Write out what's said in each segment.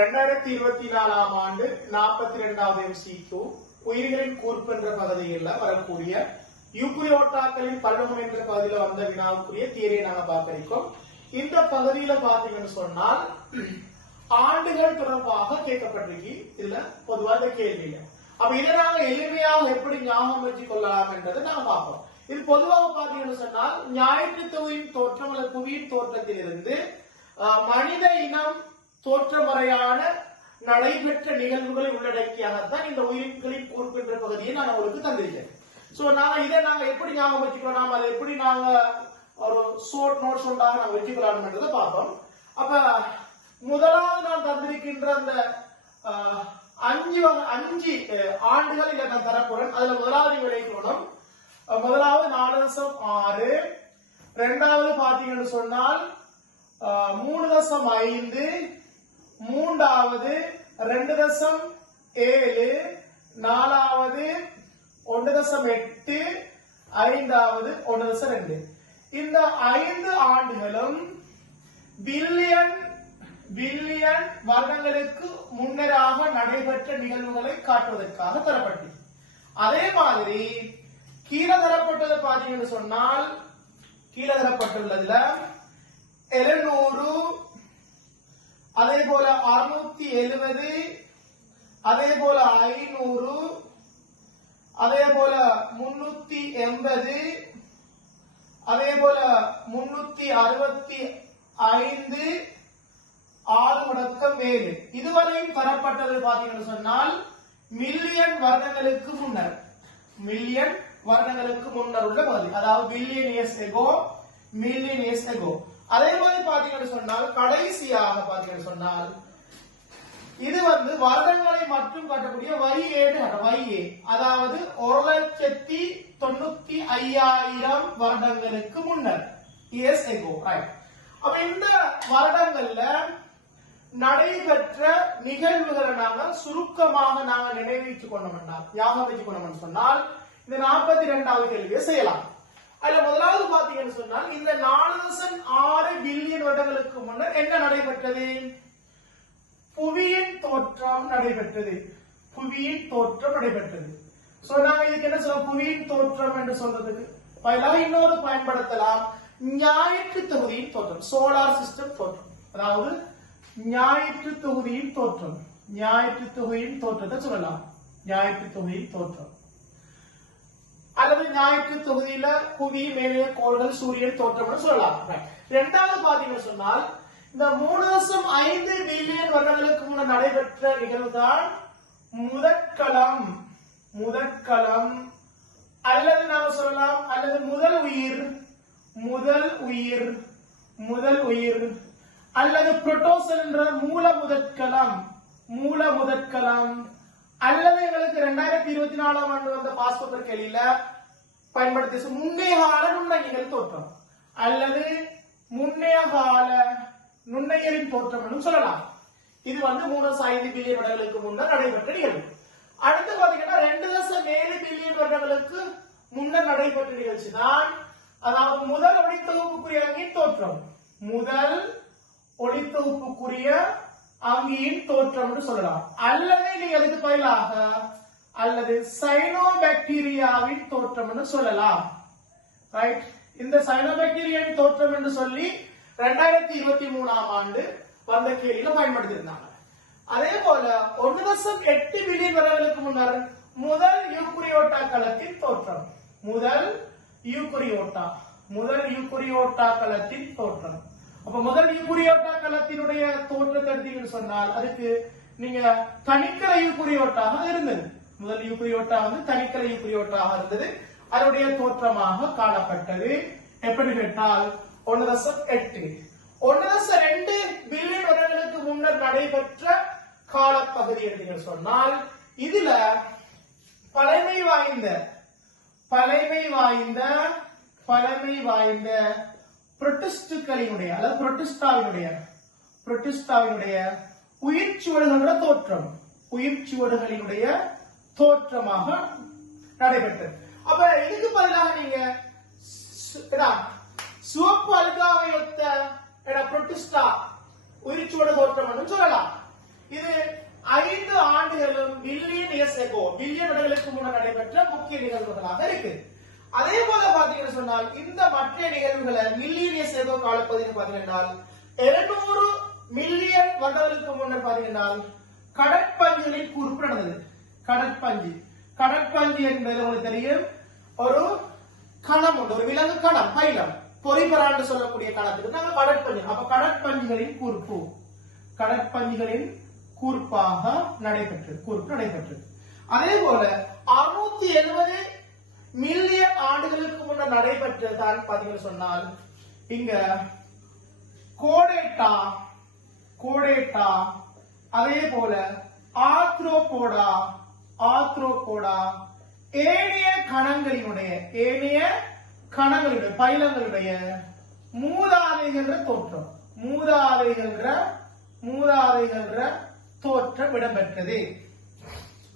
2024ஆம் ஆண்டு 42வது MCQ உயிர்களின் கூர்ப்பு என்ற பகுதியில் வரக்கூடிய யூகரியோட்டாக்களின் பல்லுகம் என்ற பகுதியில் வந்த வினாவுக்குரிய தியரியை நாங்க பார்க்கிறோம். இந்த பகுதியில பாத்தீங்கன்னு சொன்னால் ஆண்டுகள் தொடர்பாக கேட்கப்பட்டிருக்கு. இதுல பொதுவாக கேள்வி இல்லை. அப்ப இதை நாங்க எளிமையாக எப்படி ஞாபகம் வச்சுக் கொள்ளலாம் என்றதை நாங்க பார்ப்போம். இது பொதுவாக பாத்தீங்கன்னு சொன்னால் ஞாயிற்றுத்தொகையின் தோற்றம் அல்லது புவியின் தோற்றத்தில் இருந்து மனித இனம் தோற்றமறையான நடைபெற்ற நிகழ்வுகளை உள்ளடக்கியாகத்தான் இந்த உயிர்களின் கூர்ப்பு என்ற பகுதியை நான் உங்களுக்கு தந்திருக்கேன். சோ இதை நாங்க எப்படி ஞாபகம் வச்சுக்கலாம், அதை எப்படி நாங்க ஒரு ஷார்ட் நோட்ஸ் ஒன்றாக நாங்க வச்சுக்கலாம் என்றதை பார்ப்போம். அப்ப முதலாவது நான் தந்திருக்கின்ற அந்த அஞ்சு ஆண்டுகள் இதை நான் தரப்போறேன். அதுல முதலாவது விளைக்கணும். முதலாவது 4.6, இரண்டாவது பாத்தீங்கன்னு சொன்னால் 3.5, மூன்றாவது 2.7, நாலாவது 1.8, ஐந்தாவது 1.2. இந்த 5 ஆண்டுகளும் பில்லியன் வருடங்களுக்கு முன்னராக நடைபெற்ற நிகழ்வுகளை காட்டுவதற்காக தரப்பட்டது. அதே மாதிரி கீழே தரப்பட்டது பாத்தீங்கன்னு சொன்னால் கீழே தரப்பட்டுள்ளதுல 700, அதே போல 670, அதே போல 500, அதே போல 380, அதே போல 365, 6-7 இதுவரையும் தரப்பட்டது பாத்தீங்கன்னு சொன்னால் மில்லியன் வருடங்களுக்கு முன்னர் உள்ள பகுதி, அதாவது billion years ago, million years ago. அதே மாதிரி பாத்தீங்கன்னு சொன்னால் கடைசியாக பாத்தீங்கன்னு சொன்னால் இது வருடங்களை மட்டும் காட்டக்கூடிய YA, அதாவது 1,95,000 வருடங்களுக்கு முன்னர், இயர்ஸ் எகோ, ரைட். அப்ப இந்த வருடங்கள்ல நடைபெற்ற நிகழ்வுகளை நாங்க சுருக்கமாக நாங்க நினைவித்துக் கொண்டோம்னா, ஞாபகம் வச்சுக் கொண்டோம்னு சொன்னால் இந்த 42வது கேள்வியை செய்யலாம். அதுல முதலாவது பாத்தீங்கன்னு சொன்னால் இந்த 4.6 பில்லியன் வருடங்களுக்கு முன்னர் என்ன நடைபெற்றது? புவியின் தோற்றம் நடைபெற்றது. சோ நாங்க இதுக்கு என்ன சொல்றோம்? புவியின் தோற்றம் என்று சொல்றதுக்கு பதிலாக இன்னொரு பயன்படுத்தலாம், ஞாயிற்று தொகுதியின் தோற்றம், சோலார் சிஸ்டம் தோற்றம். அதாவது ஞாயிற்று தொகுதியின் தோற்றத்தை சொல்லலாம். ஞாயிற்று தொகுதியின் தோற்றம் அல்லது ஞாயிற்று தொகுதியில புவி, மேலே கோள்கள், சூரியன் தோற்றம் சொல்லலாம். இரண்டாவது பாத்தீங்கன்னு சொன்னால் இந்த 3.5 பில்லியன் வருடங்களுக்கு முன்னர் நடைபெற்ற நிகழ்வுதான் முதற்களம் அல்லது நாம சொல்லலாம், அல்லது முதல் உயிர் அல்லது புரோட்டோசல் என்ற மூல முதற்களம் அல்லது எங்களுக்கு 2024ஆம் ஆண்டு வந்த பாஸ்போர்ட் கேள்வியில பயன்படுத்தி முன்னைய கால நுண்ணுயிர்கள் தோற்றம் அல்லது முன்னைய கால நுண்ணுயிரின் தோற்றம் என்று சொல்லலாம். இது 3.5 பில்லியன் வருடங்களுக்கு முன்னர் நடைபெற்ற நிகழ்வு. அடுத்து பாத்தீங்கன்னா 2.7 பில்லியன் வருடங்களுக்கு முன்னர் நடைபெற்ற நிகழ்ச்சி தான், அதாவது முதல் ஒளித்தொகுப்புக்குரிய அங்கியின் தோற்றம். முதல் ஒளித்தொகுப்புக்குரிய அங்கியின் தோற்றம் என்று சொல்லலாம். அல்லது நீங்க அதுக்கு பதிலாக அல்லது சைனோபாக்டீரியாவின் தோற்றம் என்று சொல்லலாம். ரைட். இந்த சைனோபாக்டீரியாவின் தோற்றம் என்று சொல்லி 2023ஆம் ஆண்டு வந்த கேள்வியில பயன்படுத்தியிருந்தாங்க. அதே போல 1.8 பில்லியன் வருடங்களுக்கு முன்னர் முதல் யூகரியோட்டா களத்தின் தோற்றம். முதல் யூகரியோட்டா களத்தின் தோற்றம். அப்ப முதல் யூகரியோட்டா களத்தினுடைய தோற்றத்தை எடுத்தீங்கன்னு சொன்னால் அதுக்கு நீங்க தனிக்கலை யூகரியோட்டாக இருந்தது. முதல் யூகரியோட்டா தனிக்கலை யூகரியோட்டாக இருந்தது. அதனுடைய தோற்றமாக காணப்பட்டது. எப்படி கேட்டால் 1.8. 1.2 பில்லியன் வருடங்களுக்கு முன்னர் நடைபெற்ற காலப்பகுதி எடுத்தீங்கன்னு சொன்னால் இதுல பழமை வாய்ந்த புரோட்டிஸ்டுகளினுடைய அல்லது புரோட்டிஸ்டாவினுடைய உயிர்ச்சுவடுகளினுடைய தோற்றமாக நடைபெற்றது. அப்ப இதுக்கு பதிலாக நீங்க சிவப்பு அல்காவை ஒத்த புரோட்டிஸ்டா உயிர்ச்சுவடு தோற்றம் சொல்லலாம். பில்லியன் வருடங்களுக்கு முன்னர் நடைபெற்ற முக்கிய நிகழ்வுகளாக இருக்கு. அதே போல பாத்தீங்கன்னு சொன்னால் இந்த மற்ற நிகழ்வுகளை மில்லியன் இயர்ஸ் ஏகோ காலப்பகுதியில் பாத்தீங்கன்னா 200 மில்லியன் வருடங்களுக்கு முன்னர் பாத்தீங்கன்னா கடற்பஞ்சுகளின் கூர்ப்பு நடந்தது. கடற்பஞ்சு என்பது உங்களுக்கு தெரியும், ஒரு கணம் உண்டு, ஒரு விலங்கு கணம், பைலம், பொறிபராண்டு சொல்லக்கூடிய கணத்துக்கு நாங்கள் கடற்பஞ்சு. அப்ப கடற்பஞ்சுகளின் கூர்ப்பாக நடைபெற்றது. அதே போல 670 மில்லியன் ஆண்டுகளுக்கு முன்னர் நடைபெற்றதான் பாத்தீங்கன்னு சொன்னால் இங்க கோடேட்டா அதே போல ஆத்ரோபோடா ஏனைய கணங்களினுடைய பைலங்களுடைய மூதாதைகின்ற தோற்றம் இடம்பெற்றது.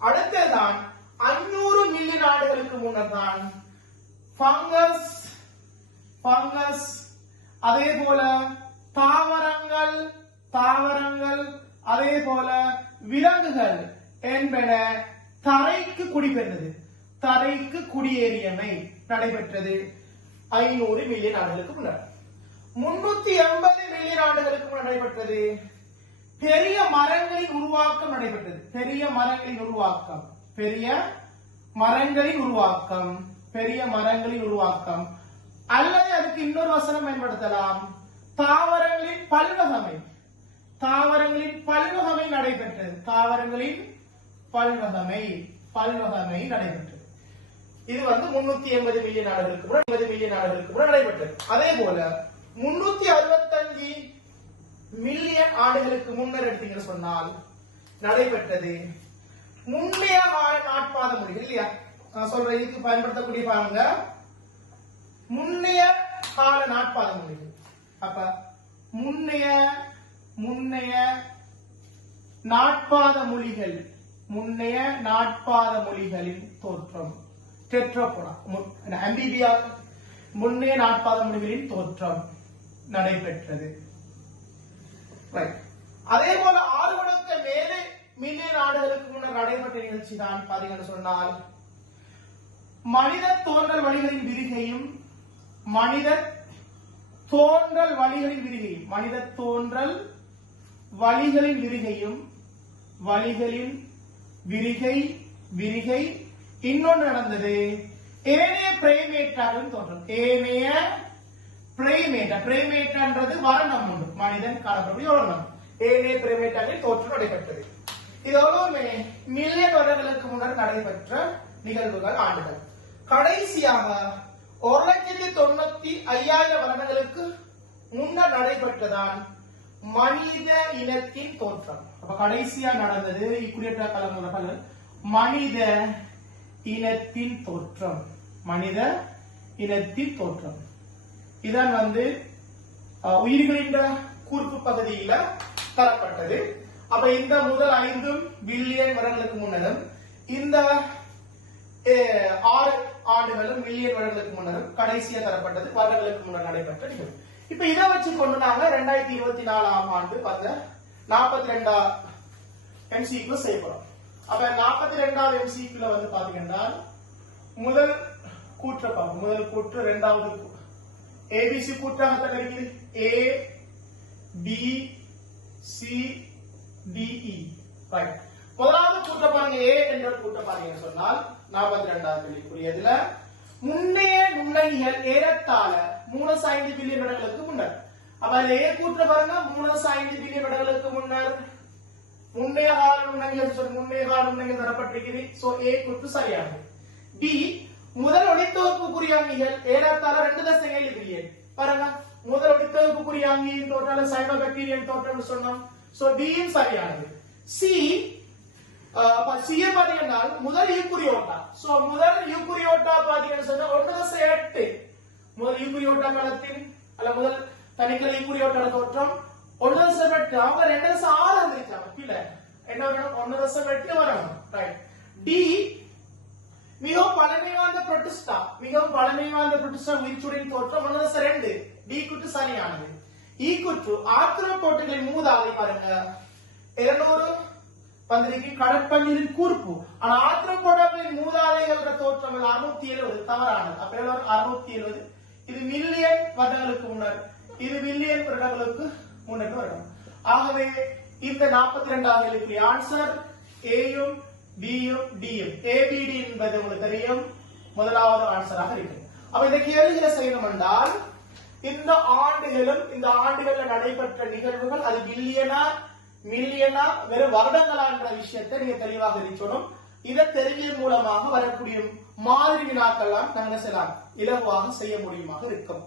அடுத்ததான் 500 மில்லியன் ஆண்டுகளுக்கு முன்னர் தான் பங்கஸ் அதே போல தாவரங்கள் அதே போல விலங்குகள் என்பன தரைக்கு குடியேறியமை நடைபெற்றது 500 மில்லியன் ஆண்டுகளுக்கு முன்னர். 380 மில்லியன் ஆண்டுகளுக்கு முன்னர் நடைபெற்றது பெரிய மரங்களின் உருவாக்கம் நடைபெற்றது. பெரிய மரங்களின் உருவாக்கம் அல்லது அதுக்கு இன்னொரு வசனம் பயன்படுத்தலாம், தாவரங்களின் பல்வகமை நடைபெற்றது. நடைபெற்றது. இது 380 மில்லியன் ஆண்டுகளுக்கு முன்னர் நடைபெற்றது. அதே போல 365 மில்லியன் ஆண்டுகளுக்கு முன்னர் எடுத்தீங்கன்னு சொன்னால் நடைபெற்றது முன்னைய கால நாட்பாத மொழிகள். இல்லையா, நான் சொல்றேன், இதுக்கு பயன்படுத்தக்கூடிய பாருங்க, முன்னைய கால நாட்பாத மொழிகள். அப்ப முன்னைய நாட்பாத மொழிகளின் தோற்றம் டெட்ராபோடா அம்பிபியா முன்னைய நாட்பாத மொழிகளின் தோற்றம் நடைபெற்றது. அதே போல 6 மேலே மில்லியன் ஆண்டுகளுக்கு முன்னர் நடைபெற்ற நிகழ்ச்சி தான் பாத்தீங்கன்னு சொன்னால் மனித தோன்றல் வழிகளின் விரிகையும் விரிகை இன்னொன்று நடந்தது ஏனைய பிரைமேட்டாவின் தோற்றம். பிரைமேட்டான்றது வர்ணம் உண்டு, மனிதன் காணப்படக்கூடிய வர்ணம். ஏனைய பிரைமேட்டாவின் தோற்றம் நடைபெற்றது. இது எவ்வளவுமே மில்லியன் வருடங்களுக்கு முன்னர் நடைபெற்ற நிகழ்வுகள், ஆண்டுகள். கடைசியாக 1,95,000 வருடங்களுக்கு முன்னர் நடைபெற்றதான் மனித இனத்தின் தோற்றம். அப்ப கடைசியா நடந்தது இக்குடியேற்ற காலம் மனித இனத்தின் தோற்றம். இதான் உயிர்களின் கூர்ப்பு பகுதியில தரப்பட்டது. அப்ப இந்த முதல் 5 பில்லியன் வருடங்களுக்கு முன்னரும் இந்த 6 ஆண்டுகளும் மில்லியன் வருடங்களுக்கு முன்னரும் கடைசியா தரப்பட்டது வருடங்களுக்கு முன்னர் நடைபெற்ற நிகழ்வு. இப்ப இதை வச்சு கொண்டு நாங்க 2024 ஆண்டு 42 MCQ செய்யப்படும். அப்ப 42வது MCQ பாத்தீங்கன்னா முதல் கூற்ற பார்ப்போம். முதல் கூற்று, இரண்டாவது ஏபிசி கூற்றாக இருக்குது. A B C D E. Right. முதலாவது கூற்ற பாருங்க, A என்ற கூற்ற பாருங்க சொன்னால் 42வது கேள்விக்குரியதுல முன்னைய நுண்ணங்கிகள் ஏறத்தாழ 3.5 பில்லியன் வருடங்களுக்கு முன்னர். அப்ப A கூற்ற பாருங்க 3.5 பில்லியன் வருடங்களுக்கு முன்னர் முன்னைய கால நுண்ணங்கிகள் தரப்பட்டிருக்கிறது. சோ A கூற்று சரியானது. B முதல் ஒளித்தொகுப்பு குறியாங்கிகள் ஏறத்தாழ 2.7 பில்லியன். பாருங்க, முதல் ஒளித்தொகுப்பு குறியாங்கியின் தோற்றம் சைனோபாக்டீரியன் தோற்றம் சொன்னோம். சோ B யும் சரியானது. C பாத்தீங்கன்னா முதல் யூகரியோட்டா. சோ முதல் யூகரியோட்டா பாத்தீங்கன்னா சொன்னா 1.8. முதல் யூகரியோட்டா காலத்தின் அல்ல முதல் தனிக்கல் யூகரியோட்டா தோற்றம் 1.8. அவங்க 2.6 இருந்துச்சாங்க. கீழ என்ன வரணும்? 1.8 வரணும். ரைட். D மிகவும் பழமை வாய்ந்த புரோட்டிஸ்டா உயிர்ச்சுடின் தோற்றம் 1.2. D கூற்று சரியானது. E கூற்று ஆர்த்ரோபோட்டுகளின் மூதாதை பாருங்க 200 வந்திருக்கு கடற்பஞ்சின் கூர்ப்பு. ஆனா ஆத்ரோபோடாக்களின் மூதாதைகள் தோற்றம் 670 தவறானது. அப்ப 670 இது மில்லியன் வருடங்களுக்கு முன்னர், இது மில்லியன் வருடங்களுக்கு முன்னர் வருடம். ஆகவே இந்த 42வது கேள்விக்கு ஆன்சர் ஏயும் பியும் டியும். ஏபிடி என்பது உங்களுக்கு தெரியும் முதலாவது ஆன்சராக இருக்கு. அப்ப இந்த கேள்விகளை செய்யணும் என்றால் இந்த ஆண்டுகளும் இந்த ஆண்டுகள்ல நடைபெற்ற நிகழ்வுகள் அது பில்லியனா மில்லியனா வெறும் வருடங்களா என்ற விஷயத்தை நீங்க தெளிவாக இருக்கணும். இதை தெரிவின் மூலமாக வரக்கூடிய மாதிரி வினாக்கள்லாம் நாங்கள் இலகுவாக செய்ய முடியுமாக இருக்கும்.